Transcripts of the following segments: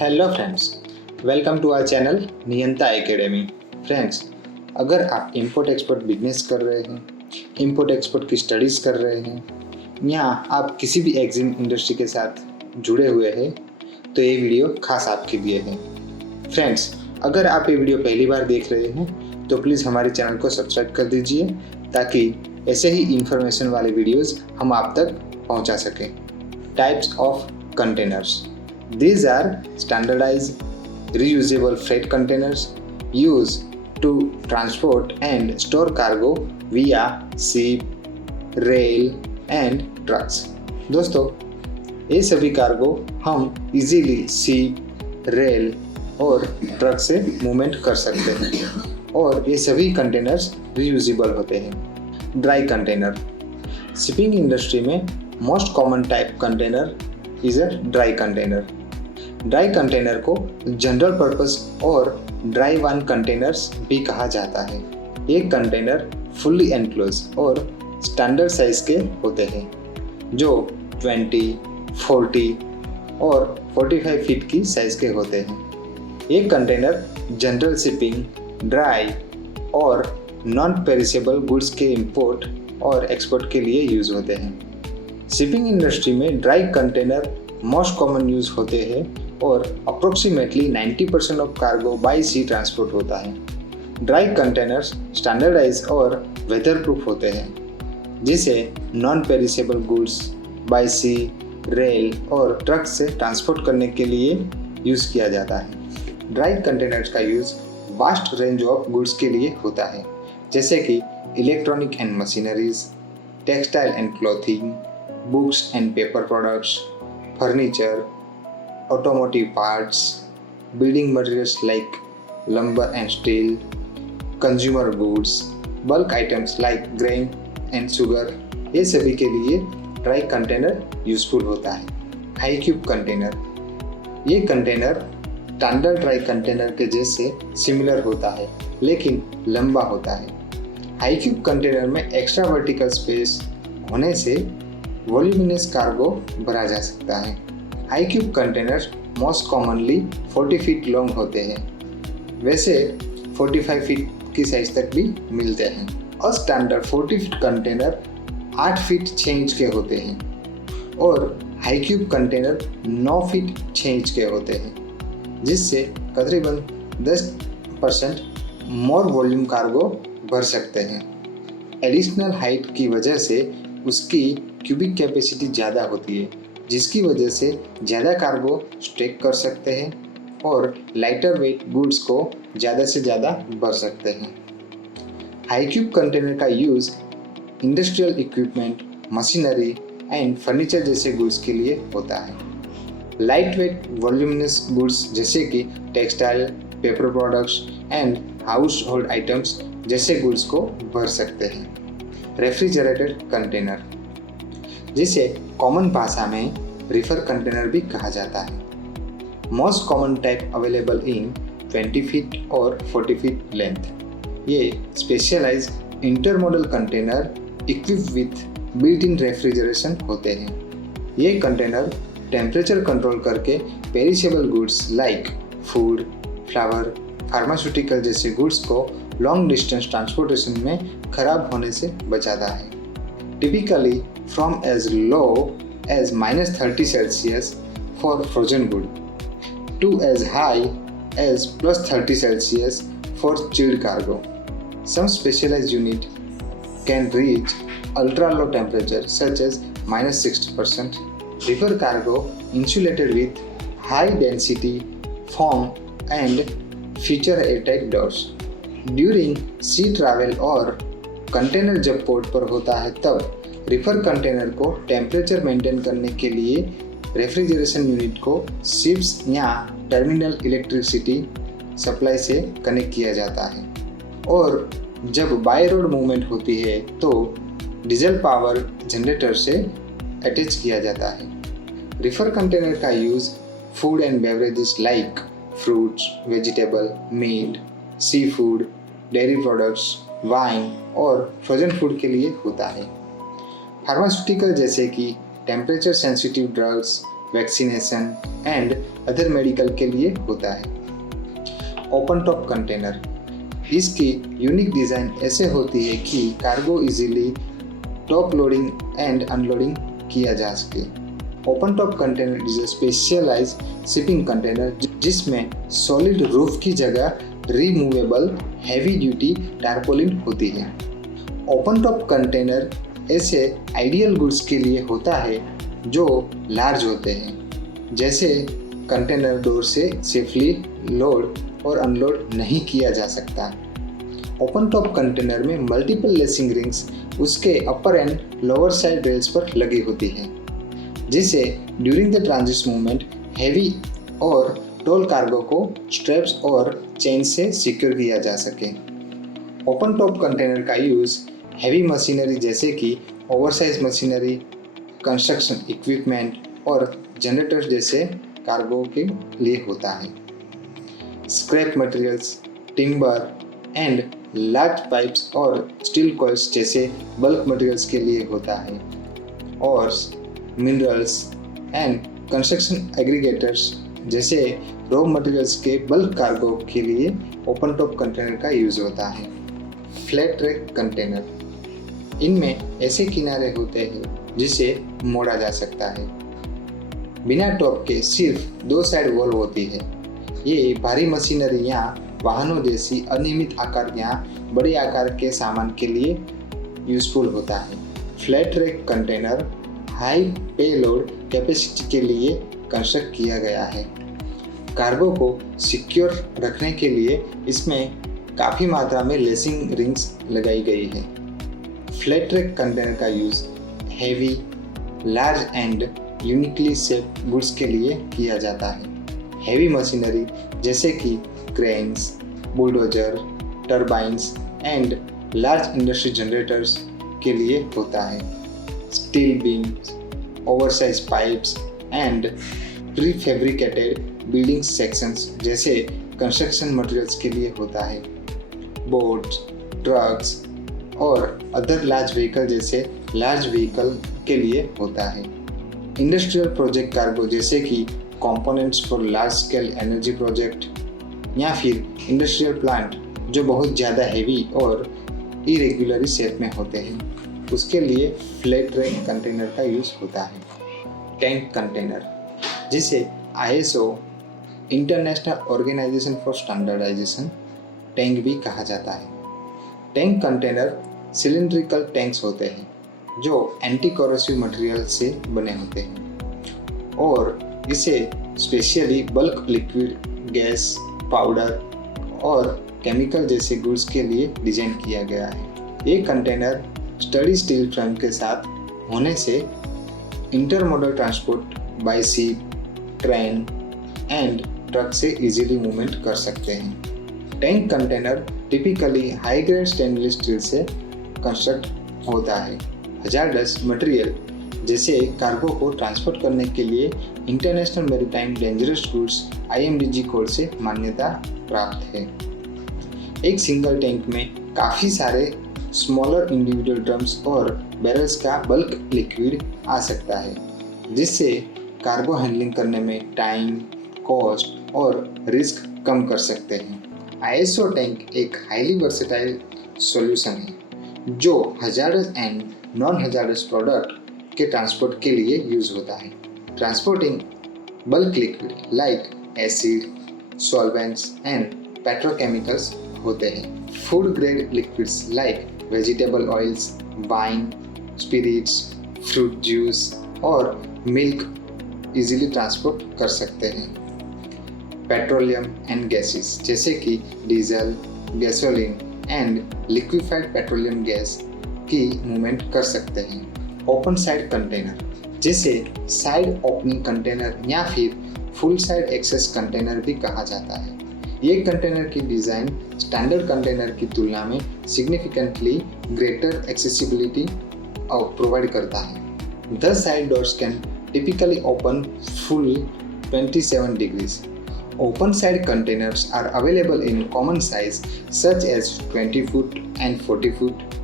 Hello friends, welcome to our channel Niyanta academy. Friends, अगर आप import export business कर रहे हैं, इंपोर्ट एक्सपोर्ट की स्टडीज़ कर रहे हैं या आप किसी भी एग्जिम इंडस्ट्री के साथ जुड़े हुए हैं तो ये वीडियो खास आपके लिए है। फ्रेंड्स, अगर आप ये वीडियो पहली बार देख रहे हैं तो प्लीज़ हमारे चैनल को सब्सक्राइब कर दीजिए ताकि ऐसे ही इंफॉर्मेशन वाले वीडियोस हम आप तक पहुंचा सकें। Types of containers. These are standardized, reusable freight containers used to transport and store cargo via ship, rail and trucks. दोस्तों, ये सभी कार्गो हम इजीली शिप, रेल और ट्रक से मूवमेंट कर सकते हैं और ये सभी कंटेनर्स रीयूजेबल होते हैं। Dry container. शिपिंग इंडस्ट्री में most common type container is a dry container. Dry container को जनरल पर्पस और ड्राई वन कंटेनर्स भी कहा जाता है. ये कंटेनर फुल्ली एनक्लोज और स्टैंडर्ड साइज के होते हैं जो 20, 40 और 45 फीट की साइज के होते हैं. ये कंटेनर जनरल शिपिंग, ड्राई और नॉन पेरिसेबल गुड्स के इंपोर्ट और एक्सपोर्ट के लिए यूज होते हैं. शिपिंग इंडस्ट्री में dry container most common use होते हैं और approximately 90% of cargo by sea transport होता है. ड्राई कंटेनर्स स्टैंडर्डाइज और वेदर प्रूफ होते हैं जिसे non perishable goods by sea, rail और ट्रक से ट्रांसपोर्ट करने के लिए यूज़ किया जाता है. ड्राई कंटेनर्स का use vast range of goods के लिए होता है जैसे कि electronic and machineries, textile and clothing, books and paper products, furniture, automotive parts, building materials like lumber and steel, consumer goods, bulk items like grain and sugar. ये सभी के लिए ड्राई कंटेनर यूजफुल होता है. High cube container. ये container standard dry container के जैसे similar होता है लेकिन लंबा होता है. हाई क्यूब कंटेनर में एक्स्ट्रा वर्टिकल स्पेस होने से वॉल्यूमिनस कार्गो भरा जा सकता है. High cube containers most commonly 40 feet long होते हैं. वैसे 45 फीट की साइज तक भी मिलते हैं. और standard 40 feet container 8 feet 6 inch के होते हैं और high cube container 9 feet 6 inch के होते हैं जिससे तकरीबन 10% मोर वॉल्यूम कार्गो भर सकते हैं. एडिशनल हाइट की वजह से उसकी क्यूबिक कैपेसिटी ज़्यादा होती है जिसकी वजह से ज़्यादा कार्गो स्टेक कर सकते हैं और लाइटर वेट गुड्स को ज़्यादा से ज़्यादा भर सकते हैं. हाई क्यूब कंटेनर का use industrial equipment, machinery and furniture जैसे गुड्स के लिए होता है. लाइट वेट वॉल्यूमिनस गुड्स जैसे कि textile, paper products and house hold items जैसे गुड्स को भर सकते हैं. रेफ्रिजरेटेड कंटेनर, जिसे कॉमन भाषा में रिफर कंटेनर भी कहा जाता है. Most common type available in 20 feet और 40 फीट लेंथ. ये specialise intermodal container equip with built in refrigeration होते हैं. ये कंटेनर टेम्परेचर कंट्रोल करके perishable goods like food, flower, pharmaceutical जैसे गुड्स को लॉन्ग डिस्टेंस ट्रांसपोर्टेशन में खराब होने से बचाता है. Typically from as low as -30 Celsius for frozen good to as high as +30 Celsius for chilled cargo. Some specialized unit can reach ultra low temperature such as -60%. Reefer cargo insulated with high density foam and feature airtight doors. During sea travel और container जब port पर होता है तब refer container को temperature maintain करने के लिए रेफ्रिजरेशन यूनिट को शिप्स या टर्मिनल इलेक्ट्रिसिटी सप्लाई से कनेक्ट किया जाता है और जब बाय रोड मूवमेंट होती है तो डीजल पावर जनरेटर से अटैच किया जाता है. रिफर कंटेनर का use food and beverages like fruits, vegetable, meat, seafood, dairy products, wine और फ्रोजन फूड के लिए होता है. फार्मास्यूटिकल जैसे कि temperature sensitive drugs, vaccination and other medical के लिए होता है। ओपन टॉप कंटेनर, इसकी यूनिक डिज़ाइन ऐसे होती है कि cargo easily top loading and unloading किया जा सके। Open top container is a specialised shipping container जिसमें सॉलिड रूफ की जगह रिमूवेबल हैवी ड्यूटी टारपोलिन होती है। ओपन टॉप कंटेनर ऐसे आइडियल गुड्स के लिए होता है जो लार्ज होते हैं, जैसे कंटेनर डोर से सेफली लोड और अनलोड नहीं किया जा सकता। ओपन टॉप कंटेनर में मल्टीपल लेसिंग रिंग्स उसके upper and lower side rails पर लगी होती हैं, जिससे during the transit movement heavy और टॉल कार्गो को स्ट्रैप्स और चेन से सिक्योर किया जा सके। ओपन टॉप कंटेनर का यूज़ हैवी मशीनरी जैसे कि ओवरसाइज मशीनरी, कंस्ट्रक्शन इक्विपमेंट और जनरेटर्स जैसे कार्गो के लिए होता है। Scrap materials, timber and large pipes और स्टील कॉइल्स जैसे बल्क मटेरियल्स के लिए होता है। और मिनरल्स एंड कंस्ट्रक्शन एग्रीगेटर्स जैसे रॉ मटेरियल्स के बल्क कार्गो के लिए ओपन टॉप कंटेनर का यूज़ होता है। फ्लैट ट्रैक कंटेनर, इनमें ऐसे किनारे होते हैं जिसे मोड़ा जा सकता है। बिना टॉप के सिर्फ 2 साइड वॉल होती है। ये भारी मशीनरी या वाहनों जैसी अनियमित आकार या बड़े आकार के सामान के लिए यूजफुल होता है। Flat track container high payload capacity के लिए कंस्ट्रक्ट किया गया है। कार्गो को सिक्योर रखने के लिए इसमें काफ़ी मात्रा में लेसिंग रिंग्स लगाई गई है। फ्लैट ट्रैक कंटेनर का use heavy, large and uniquely shaped goods के लिए किया जाता है। हैवी मशीनरी जैसे कि cranes, bulldozer, turbines and large industry generators के लिए होता है। Steel beams, oversize pipes and prefabricated building sections जैसे कंस्ट्रक्शन मटेरियल्स के लिए होता है। बोट्स, ट्रक्स और अदर लार्ज व्हीकल जैसे लार्ज व्हीकल के लिए होता है। इंडस्ट्रियल प्रोजेक्ट कार्गो जैसे कि components for large scale energy project या फिर इंडस्ट्रियल प्लांट जो बहुत ज़्यादा हैवी और इरेगुलरी शेप में होते हैं, उसके लिए फ्लैट ट्रैक कंटेनर का यूज़ होता है। टैंक कंटेनर, जिसे ISO international organisation for standardisation tank भी कहा जाता है। टैंक कंटेनर सिलिंड्रिकल टैंक्स होते हैं जो एंटी कोरोसिव मटेरियल से बने होते हैं और इसे specially bulk liquid, gas, powder और केमिकल जैसे गुड्स के लिए डिज़ाइन किया गया है। ये कंटेनर स्टडी स्टील फ्रेम के साथ होने से intermodal transport by ship, train and truck से इजीली मूवमेंट कर सकते हैं। Tank container typically high grade stainless steel से कंस्ट्रक्ट होता है। हजारडस मटेरियल जैसे कार्गो को ट्रांसपोर्ट करने के लिए international maritime dangerous goods IMDG code से मान्यता प्राप्त है। एक सिंगल टैंक में काफ़ी सारे स्मॉलर इंडिविजुअल ड्रम्स और बैरल्स का बल्क लिक्विड आ सकता है, जिससे कार्गो हैंडलिंग करने में टाइम, कॉस्ट और रिस्क कम कर सकते हैं। ISO टैंक एक हाईली वर्सेटाइल सॉल्यूशन है जो hazardous and non hazardous product के ट्रांसपोर्ट के लिए यूज होता है। Transporting bulk liquid like acid, solvents and petrochemicals होते हैं। Food grade liquids like vegetable oils, wine, spirits, fruit juice और मिल्क इजीली ट्रांसपोर्ट कर सकते हैं। पेट्रोलियम एंड गैसेस जैसे कि diesel, gasoline and liquefied petroleum gas की मूवमेंट कर सकते हैं। ओपन साइड कंटेनर, जिसे साइड ओपनिंग कंटेनर या फिर फुल साइड एक्सेस कंटेनर भी कहा जाता है। ये कंटेनर की डिज़ाइन स्टैंडर्ड कंटेनर की तुलना में सिग्निफिकेंटली ग्रेटर एक्सेसिबिलिटी प्रोवाइड करता है। The side doors can typically open full 27 degrees. Open side containers are available in common size such as 20 foot and 40 foot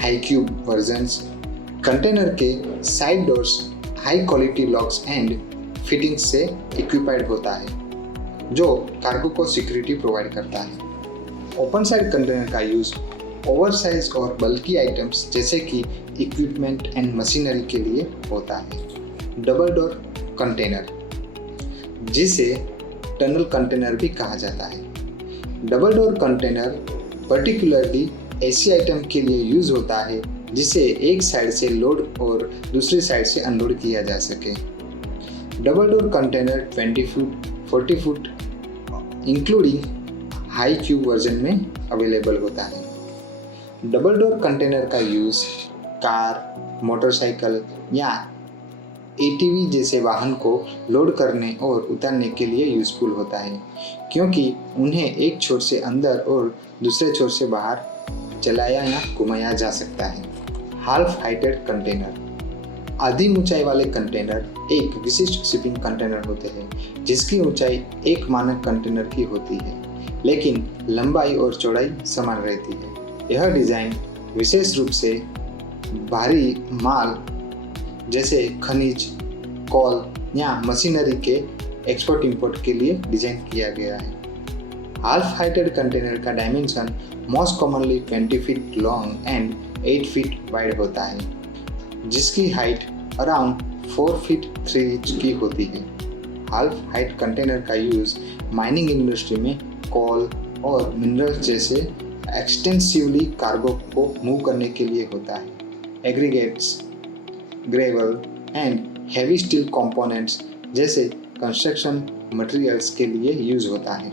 high cube versions. Container के side doors high quality locks and fittings से equipped होता है, जो cargo को security provide करता है। Open side container का use oversize और बल्की आइटम्स जैसे कि इक्विपमेंट एंड मशीनरी के लिए होता है। डबल डोर कंटेनर, जिसे टनल कंटेनर भी कहा जाता है। डबल डोर कंटेनर पर्टिकुलरली ऐसी आइटम के लिए यूज़ होता है जिसे एक साइड से लोड और दूसरी साइड से अनलोड किया जा सके। Double door container 20 foot 40 foot including high cube version में अवेलेबल होता है। डबल डोर कंटेनर का यूज़ कार, मोटरसाइकिल या एटीवी जैसे वाहन को लोड करने और उतारने के लिए यूज़फुल होता है, क्योंकि उन्हें एक छोर से अंदर और दूसरे छोर से बाहर चलाया या घुमाया जा सकता है। हाल्फ हाइटेड कंटेनर, आधी ऊंचाई वाले कंटेनर एक विशिष्ट शिपिंग कंटेनर होते हैं जिसकी ऊंचाई एक मानक कंटेनर की होती है, लेकिन लंबाई और चौड़ाई समान रहती है। यह डिज़ाइन विशेष रूप से भारी माल जैसे खनिज, कोल या मशीनरी के एक्सपोर्ट इंपोर्ट के लिए डिज़ाइन किया गया है। हाल्फ हाइटेड कंटेनर का dimension most commonly 20 feet long and 8 feet wide होता है, जिसकी हाइट अराउंड 4 फीट 3 इंच की होती है। हाल्फ हाइट कंटेनर का यूज़ माइनिंग इंडस्ट्री में कोल और मिनरल्स जैसे एक्सटेंसिवली कार्गो को मूव करने के लिए होता है। Aggregates, gravel and heavy steel components जैसे कंस्ट्रक्शन मटेरियल्स के लिए यूज़ होता है।